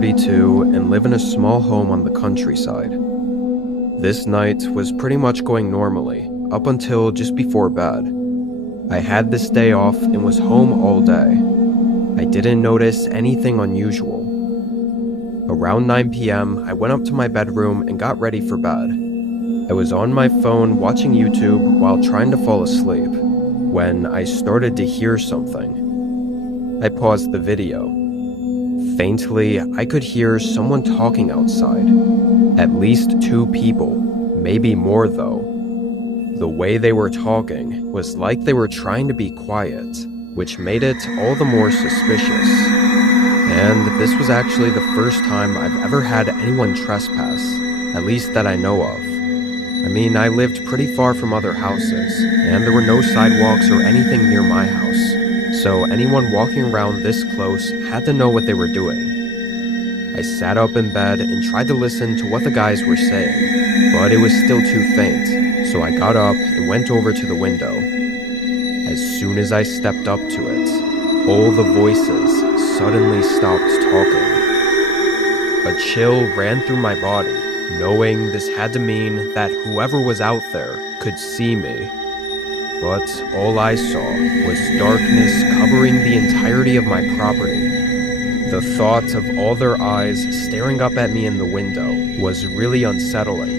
32 and live in a small home on the countryside. This night was pretty much going normally, up until just before bed. I had this day off and was home all day. I didn't notice anything unusual. Around 9 p.m., I went up to my bedroom and got ready for bed. I was on my phone watching YouTube while trying to fall asleep, when I started to hear something. I paused the video. Faintly, I could hear someone talking outside. At least 2 people, maybe more though. The way they were talking was like they were trying to be quiet, which made it all the more suspicious. And this was actually the first time I've ever had anyone trespass, at least that I know of. I mean, I lived pretty far from other houses, and there were no sidewalks or anything near my house, so anyone walking around this close had to know what they were doing. I sat up in bed and tried to listen to what the guys were saying, but it was still too faint, so I got up and went over to the window. As soon as I stepped up to it, all the voices suddenly stopped talking. A chill ran through my body, knowing this had to mean that whoever was out there could see me. But all I saw was darkness covering the entirety of my property. The thought of all their eyes staring up at me in the window was really unsettling.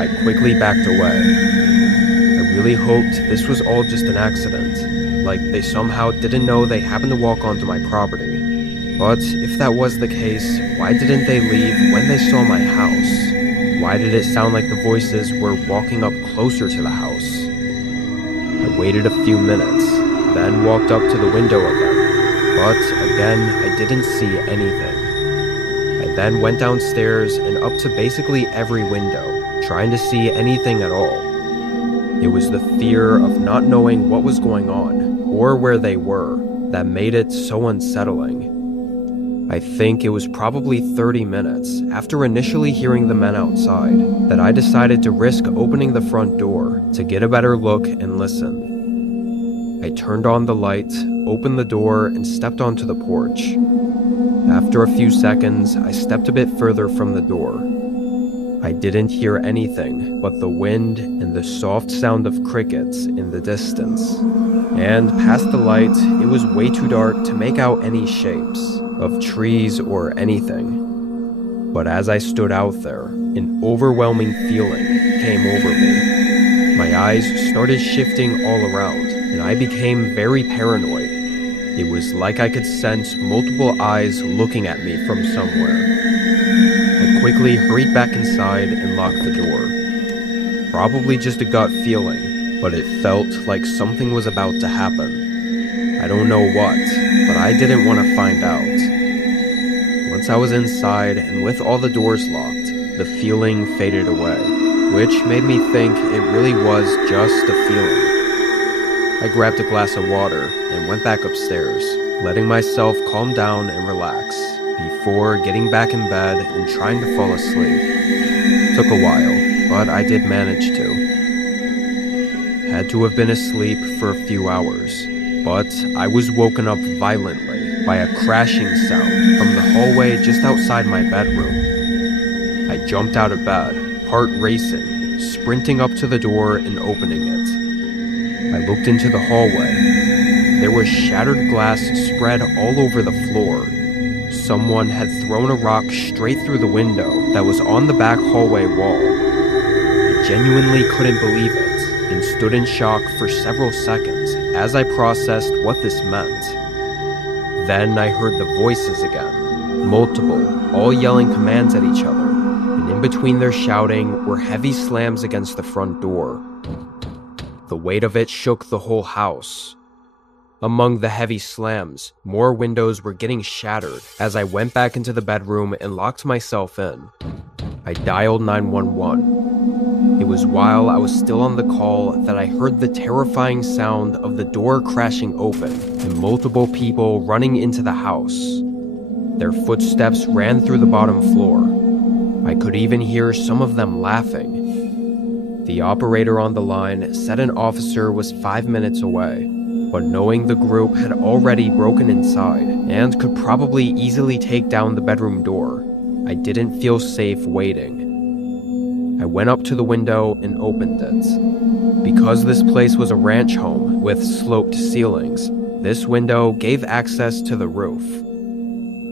I quickly backed away. I really hoped this was all just an accident, like they somehow didn't know they happened to walk onto my property. But if that was the case, why didn't they leave when they saw my house? Why did it sound like the voices were walking up closer to the house? I waited a few minutes, then walked up to the window again. But again, I didn't see anything. I then went downstairs and up to basically every window, trying to see anything at all. It was the fear of not knowing what was going on, or where they were, that made it so unsettling. I think it was probably 30 minutes after initially hearing the men outside that I decided to risk opening the front door to get a better look and listen. I turned on the light, opened the door, and stepped onto the porch. After a few seconds, I stepped a bit further from the door. I didn't hear anything but the wind and the soft sound of crickets in the distance. And past the light, it was way too dark to make out any shapes of trees or anything. But as I stood out there, an overwhelming feeling came over me. My eyes started shifting all around, and I became very paranoid. It was like I could sense multiple eyes looking at me from somewhere. I quickly hurried back inside and locked the door. Probably just a gut feeling, but it felt like something was about to happen. I don't know what, but I didn't want to find out. Once I was inside and with all the doors locked, the feeling faded away, which made me think it really was just a feeling. I grabbed a glass of water and went back upstairs, letting myself calm down and relax before getting back in bed and trying to fall asleep. It took a while, but I did manage to. Had to have been asleep for a few hours, but I was woken up violently by a crashing sound from the hallway just outside my bedroom. I jumped out of bed, heart racing, sprinting up to the door and opening it. I looked into the hallway. There was shattered glass spread all over the floor. Someone had thrown a rock straight through the window that was on the back hallway wall. I genuinely couldn't believe it and stood in shock for several seconds as I processed what this meant. Then I heard the voices again, multiple, all yelling commands at each other, and in between their shouting were heavy slams against the front door. The weight of it shook the whole house. Among the heavy slams, more windows were getting shattered as I went back into the bedroom and locked myself in. I dialed 911. It was while I was still on the call that I heard the terrifying sound of the door crashing open and multiple people running into the house. Their footsteps ran through the bottom floor. I could even hear some of them laughing. The operator on the line said an officer was 5 minutes away, but knowing the group had already broken inside and could probably easily take down the bedroom door, I didn't feel safe waiting. I went up to the window and opened it. Because this place was a ranch home with sloped ceilings, this window gave access to the roof.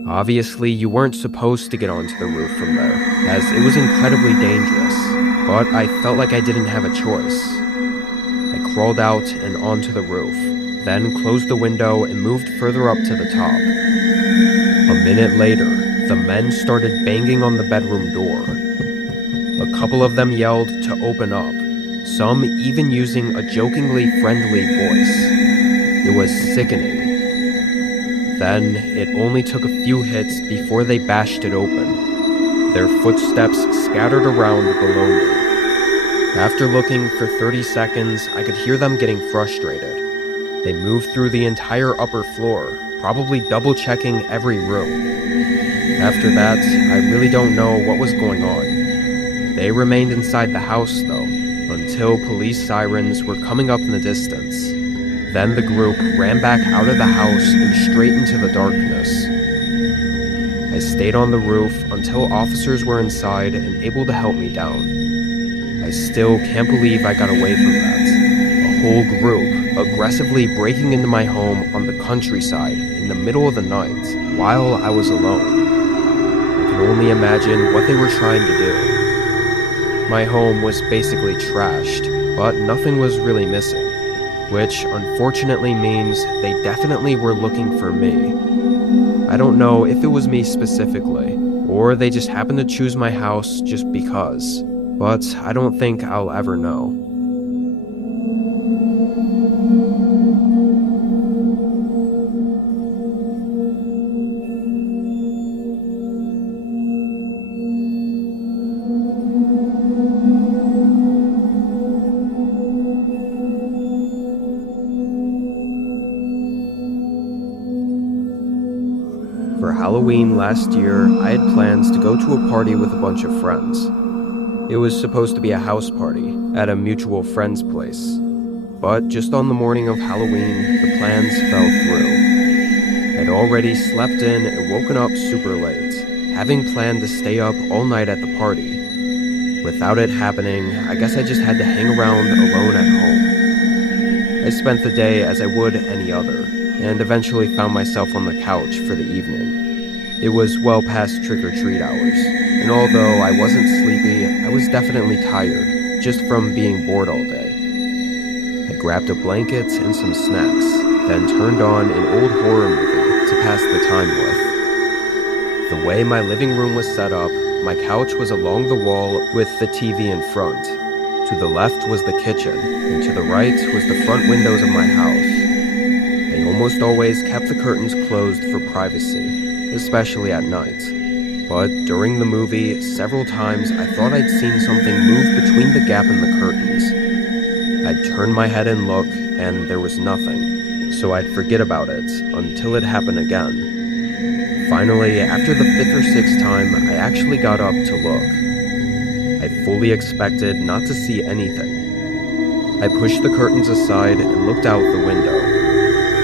Obviously, you weren't supposed to get onto the roof from there, as it was incredibly dangerous, but I felt like I didn't have a choice. I crawled out and onto the roof, then closed the window and moved further up to the top. A minute later, the men started banging on the bedroom door. A couple of them yelled to open up, some even using a jokingly friendly voice. It was sickening. Then, it only took a few hits before they bashed it open. Their footsteps scattered around below me. After looking for 30 seconds, I could hear them getting frustrated. They moved through the entire upper floor, probably double-checking every room. After that, I really don't know what was going on. They remained inside the house, though, until police sirens were coming up in the distance. Then the group ran back out of the house and straight into the darkness. I stayed on the roof until officers were inside and able to help me down. I still can't believe I got away from that. A whole group aggressively breaking into my home on the countryside in the middle of the night while I was alone. I can only imagine what they were trying to do. My home was basically trashed, but nothing was really missing, which unfortunately means they definitely were looking for me. I don't know if it was me specifically, or they just happened to choose my house just because, but I don't think I'll ever know. For Halloween last year, I had plans to go to a party with a bunch of friends. It was supposed to be a house party at a mutual friend's place, but just on the morning of Halloween, the plans fell through. I'd already slept in and woken up super late, having planned to stay up all night at the party. Without it happening, I guess I just had to hang around alone at home. I spent the day as I would any other, and eventually found myself on the couch for the evening. It was well past trick-or-treat hours, and although I wasn't sleepy, I was definitely tired, just from being bored all day. I grabbed a blanket and some snacks, then turned on an old horror movie to pass the time with. The way my living room was set up, my couch was along the wall with the TV in front. To the left was the kitchen, and to the right was the front windows of my house. I almost always kept the curtains closed for privacy, especially at night. But during the movie, several times I thought I'd seen something move between the gap in the curtains. I'd turn my head and look, and there was nothing, so I'd forget about it until it happened again. Finally, after the 5th or 6th time, I actually got up to look. I fully expected not to see anything. I pushed the curtains aside and looked out the window.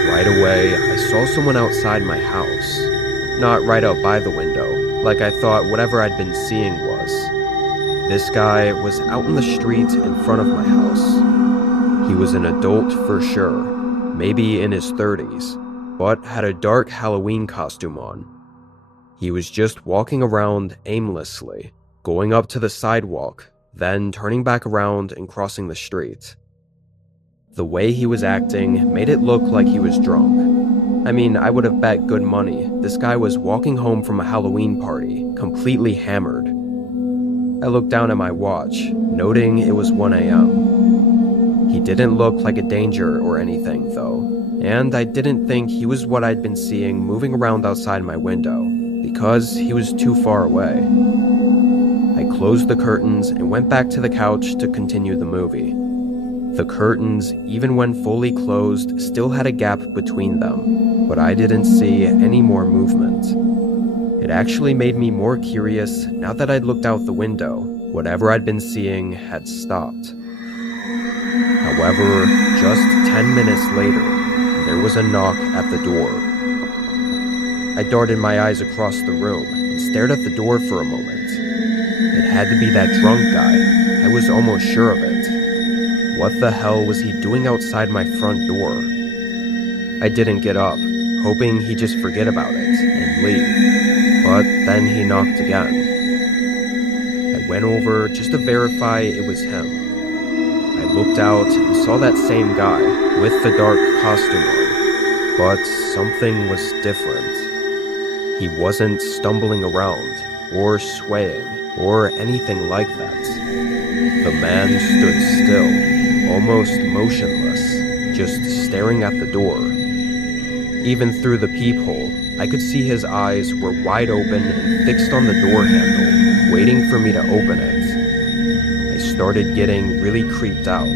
Right away, I saw someone outside my house. Not right out by the window, like I thought whatever I'd been seeing was. This guy was out in the street in front of my house. He was an adult for sure, maybe in his 30s, but had a dark Halloween costume on. He was just walking around aimlessly, going up to the sidewalk, then turning back around and crossing the street. The way he was acting made it look like he was drunk. I mean, I would have bet good money this guy was walking home from a Halloween party, completely hammered. I looked down at my watch, noting it was 1 a.m. He didn't look like a danger or anything, though, and I didn't think he was what I'd been seeing moving around outside my window, because he was too far away. I closed the curtains and went back to the couch to continue the movie. The curtains, even when fully closed, still had a gap between them, but I didn't see any more movement. It actually made me more curious now that I'd looked out the window. Whatever I'd been seeing had stopped. However, just 10 minutes later, there was a knock at the door. I darted my eyes across the room and stared at the door for a moment. It had to be that drunk guy. I was almost sure of it. What the hell was he doing outside my front door? I didn't get up, hoping he'd just forget about it and leave. But then he knocked again. I went over just to verify it was him. I looked out and saw that same guy with the dark costume on, but something was different. He wasn't stumbling around or swaying or anything like that. The man stood still, almost motionless, just staring at the door. Even through the peephole, I could see his eyes were wide open and fixed on the door handle, waiting for me to open it. I started getting really creeped out.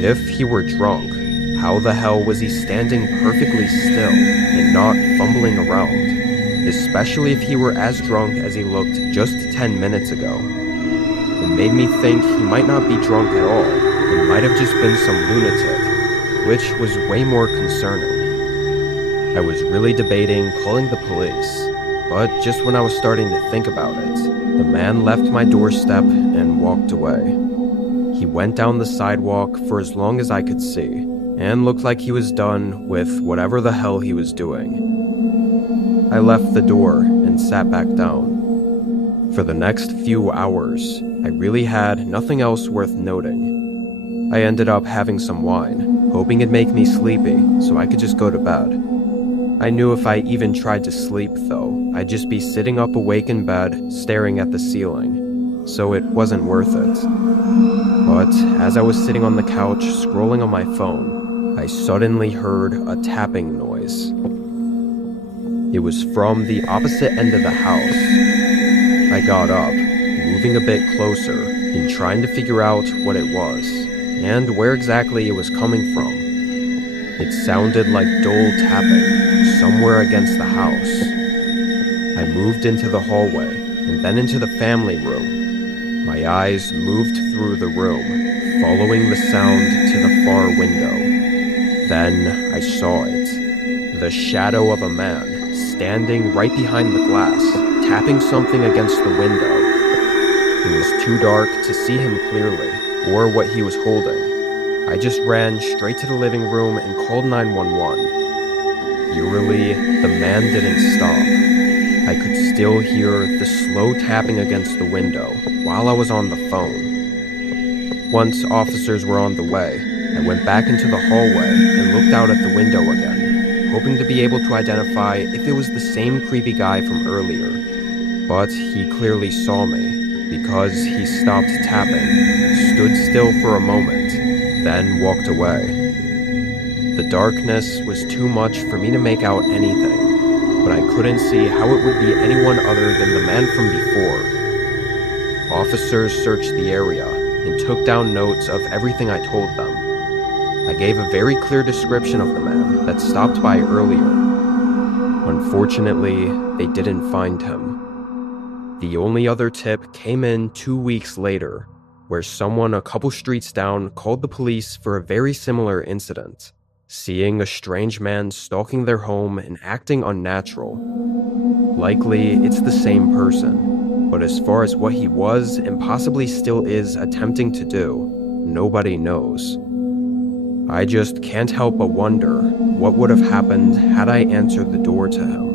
If he were drunk, how the hell was he standing perfectly still and not fumbling around? Especially if he were as drunk as he looked just 10 minutes ago. It made me think he might not be drunk at all. It might have just been some lunatic, which was way more concerning. I was really debating calling the police, but just when I was starting to think about it, the man left my doorstep and walked away. He went down the sidewalk for as long as I could see, and looked like he was done with whatever the hell he was doing. I left the door and sat back down. For the next few hours, I really had nothing else worth noting. I ended up having some wine, hoping it'd make me sleepy so I could just go to bed. I knew if I even tried to sleep, though, I'd just be sitting up awake in bed, staring at the ceiling, so it wasn't worth it. But as I was sitting on the couch, scrolling on my phone, I suddenly heard a tapping noise. It was from the opposite end of the house. I got up, moving a bit closer, and trying to figure out what it was, and where exactly it was coming from. It sounded like dull tapping, somewhere against the house. I moved into the hallway, and then into the family room. My eyes moved through the room, following the sound to the far window. Then I saw it. The shadow of a man, standing right behind the glass, tapping something against the window. It was too dark to see him clearly, or what he was holding. I just ran straight to the living room and called 911. Eerily, the man didn't stop. I could still hear the slow tapping against the window while I was on the phone. Once officers were on the way, I went back into the hallway and looked out at the window again, hoping to be able to identify if it was the same creepy guy from earlier. But he clearly saw me, because he stopped tapping, stood still for a moment, then walked away. The darkness was too much for me to make out anything, but I couldn't see how it would be anyone other than the man from before. Officers searched the area and took down notes of everything I told them. I gave a very clear description of the man that stopped by earlier. Unfortunately, they didn't find him. The only other tip came in 2 weeks later, where someone a couple streets down called the police for a very similar incident, seeing a strange man stalking their home and acting unnatural. Likely, it's the same person, but as far as what he was and possibly still is attempting to do, nobody knows. I just can't help but wonder what would have happened had I answered the door to him.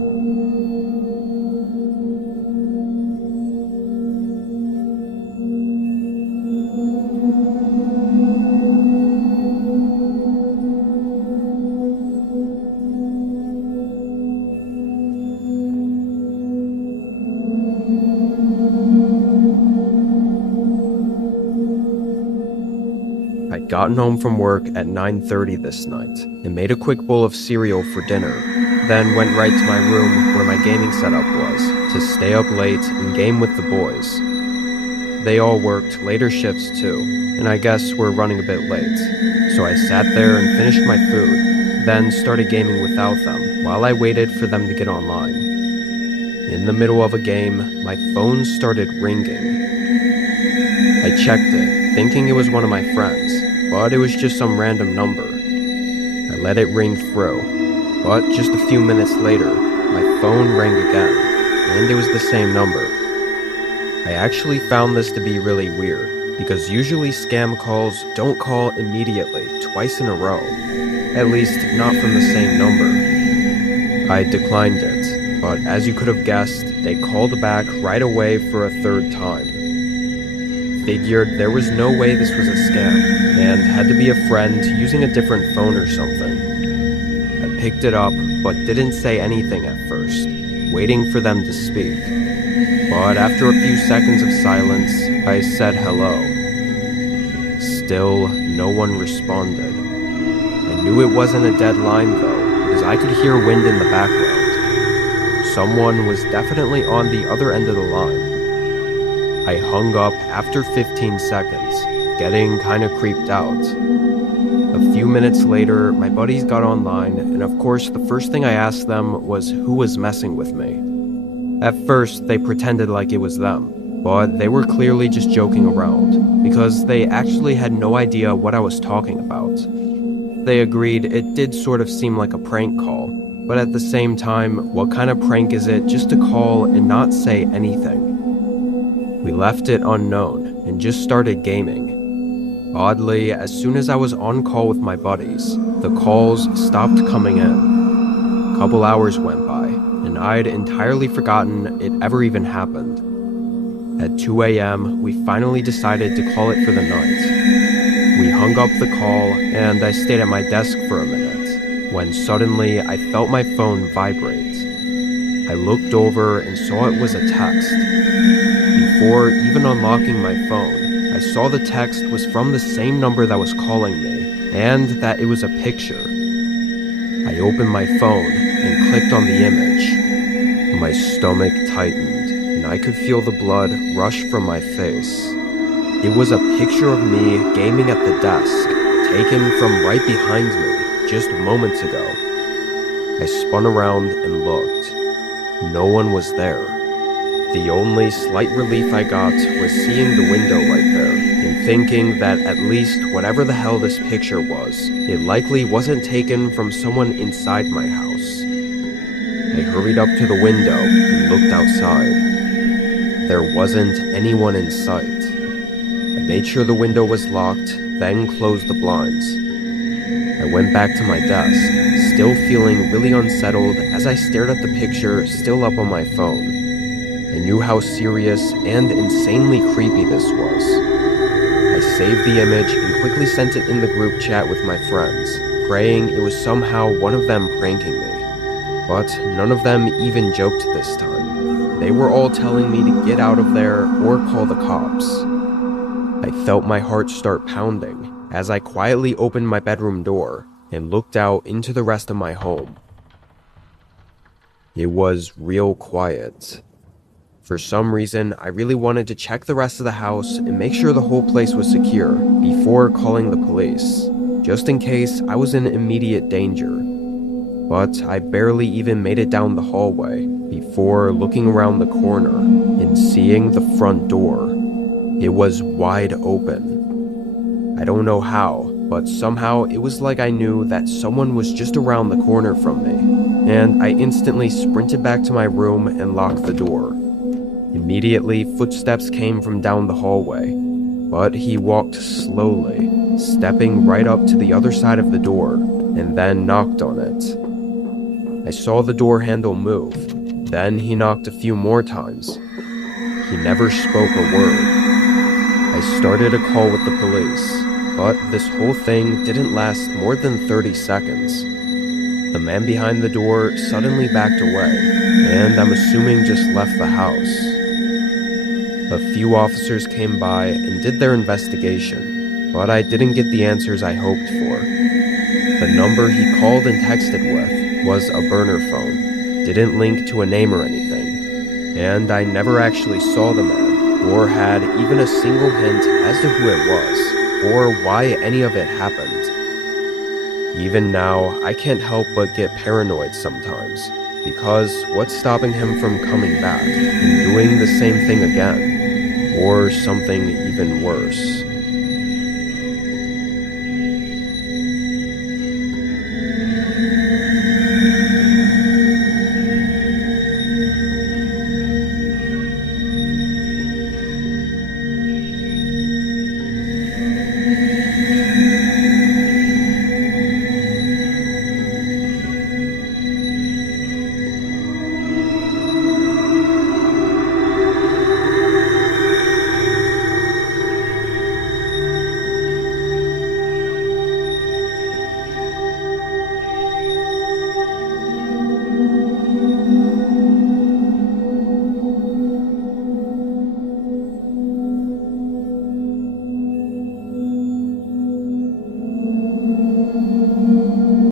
I'd gotten home from work at 9:30 this night and made a quick bowl of cereal for dinner, then went right to my room where my gaming setup was to stay up late and game with the boys. They all worked later shifts too, and I guess were running a bit late, so I sat there and finished my food, then started gaming without them while I waited for them to get online. In the middle of a game, my phone started ringing. I checked it, thinking it was one of my friends, but it was just some random number. I let it ring through, but just a few minutes later, my phone rang again, and it was the same number. I actually found this to be really weird, because usually scam calls don't call immediately, twice in a row. At least, not from the same number. I declined it, but as you could have guessed, they called back right away for a third time. Figured there was no way this was a scam, and had to be a friend using a different phone or something. I picked it up, but didn't say anything at first, waiting for them to speak. But after a few seconds of silence, I said hello. Still, no one responded. I knew it wasn't a dead line though, because I could hear wind in the background. Someone was definitely on the other end of the line. I hung up after 15 seconds, getting kinda creeped out. A few minutes later, my buddies got online, and of course the first thing I asked them was who was messing with me. At first, they pretended like it was them, but they were clearly just joking around, because they actually had no idea what I was talking about. They agreed it did sort of seem like a prank call, but at the same time, what kind of prank is it just to call and not say anything? We left it unknown and just started gaming. Oddly, as soon as I was on call with my buddies, the calls stopped coming in. A couple hours went by, and I'd entirely forgotten it ever even happened. At 2 a.m., we finally decided to call it for the night. We hung up the call, and I stayed at my desk for a minute, when suddenly I felt my phone vibrate. I looked over and saw it was a text. Before even unlocking my phone, I saw the text was from the same number that was calling me, and that it was a picture. I opened my phone and clicked on the image. My stomach tightened, and I could feel the blood rush from my face. It was a picture of me gaming at the desk, taken from right behind me just moments ago. I spun around and looked. No one was there. The only slight relief I got was seeing the window right there, and thinking that at least whatever the hell this picture was, it likely wasn't taken from someone inside my house. I hurried up to the window and looked outside. There wasn't anyone in sight. I made sure the window was locked, then closed the blinds. I went back to my desk, still feeling really unsettled as I stared at the picture still up on my phone. I knew how serious and insanely creepy this was. I saved the image and quickly sent it in the group chat with my friends, praying it was somehow one of them pranking me. But none of them even joked this time. They were all telling me to get out of there or call the cops. I felt my heart start pounding as I quietly opened my bedroom door and looked out into the rest of my home. It was real quiet. For some reason, I really wanted to check the rest of the house and make sure the whole place was secure before calling the police, just in case I was in immediate danger. But I barely even made it down the hallway before looking around the corner and seeing the front door. It was wide open. I don't know how, but somehow it was like I knew that someone was just around the corner from me, and I instantly sprinted back to my room and locked the door. Immediately, footsteps came from down the hallway, but he walked slowly, stepping right up to the other side of the door, and then knocked on it. I saw the door handle move, then he knocked a few more times. He never spoke a word. I started a call with the police, but this whole thing didn't last more than 30 seconds. The man behind the door suddenly backed away, and I'm assuming just left the house. A few officers came by and did their investigation, but I didn't get the answers I hoped for. The number he called and texted with was a burner phone, didn't link to a name or anything, and I never actually saw the man, or had even a single hint as to who it was, or why any of it happened. Even now, I can't help but get paranoid sometimes, because what's stopping him from coming back and doing the same thing again? Or something even worse?